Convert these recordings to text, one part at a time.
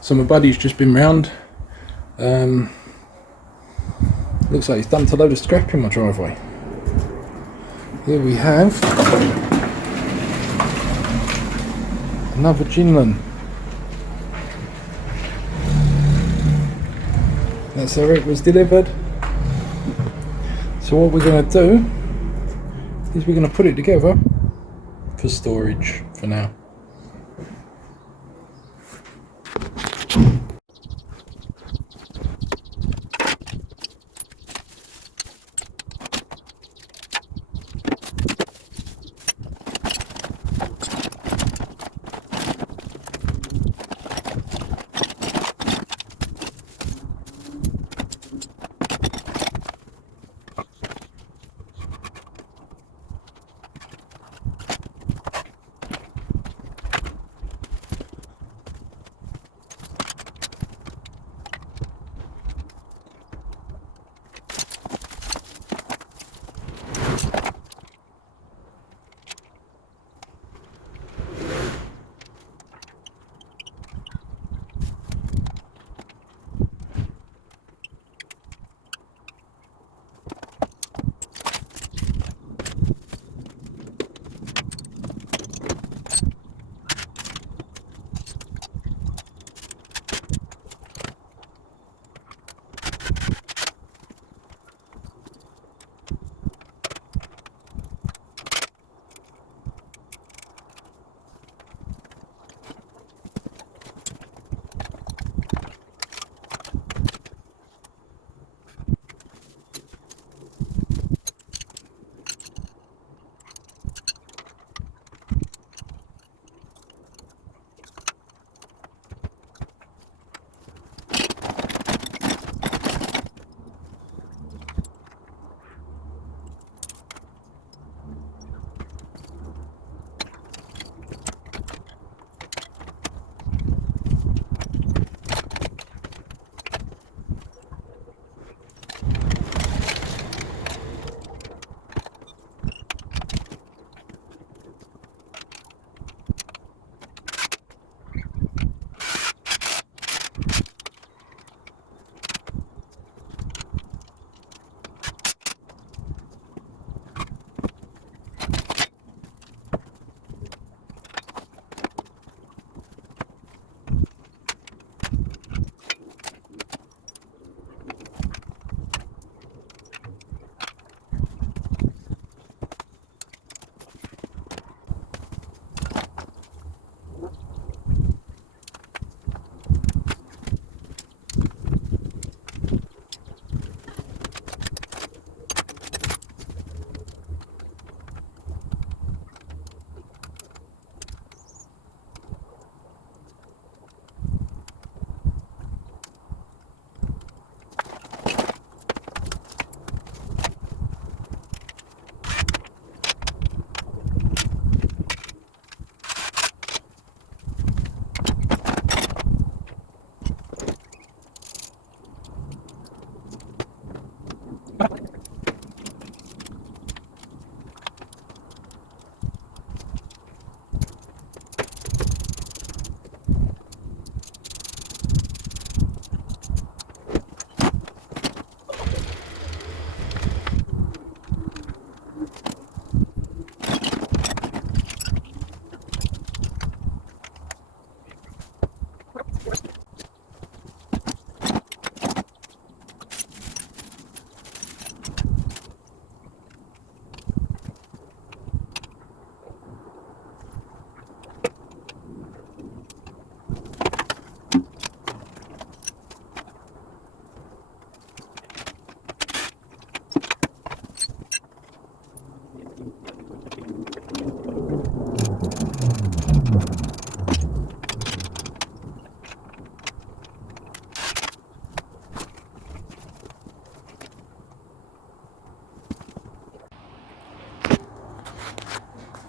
So my buddy's just been round. Looks like he's dumped a load of scrap in my driveway. Here we have another Jinlun. That's how it was delivered. So what we're going to do is we're going to put it together for storage for now.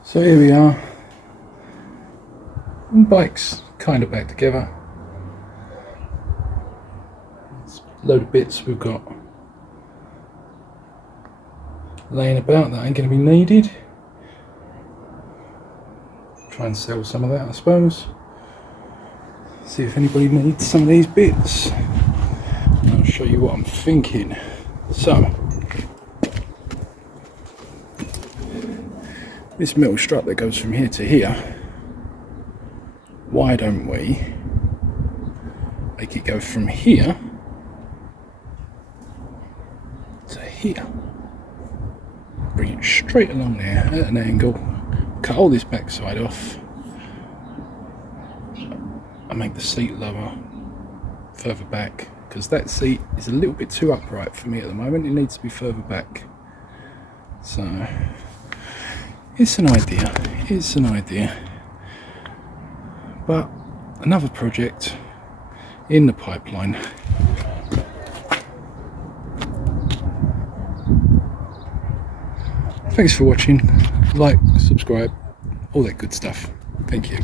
So here we are, and bike's kind of back together. It's a load of bits we've got laying about that ain't going to be needed. Try and sell some of that, I suppose. See if anybody needs some of these bits. And I'll show you what I'm thinking. So, this metal strut that goes from here to here, why don't we make it go from here to here? Bring it straight along there at an angle, cut all this backside off, and make the seat lower further back, because that seat is a little bit too upright for me at the moment. It needs to be further back. So it's an idea, but another project in the pipeline. Thanks for watching. Like, subscribe, all that good stuff. Thank you.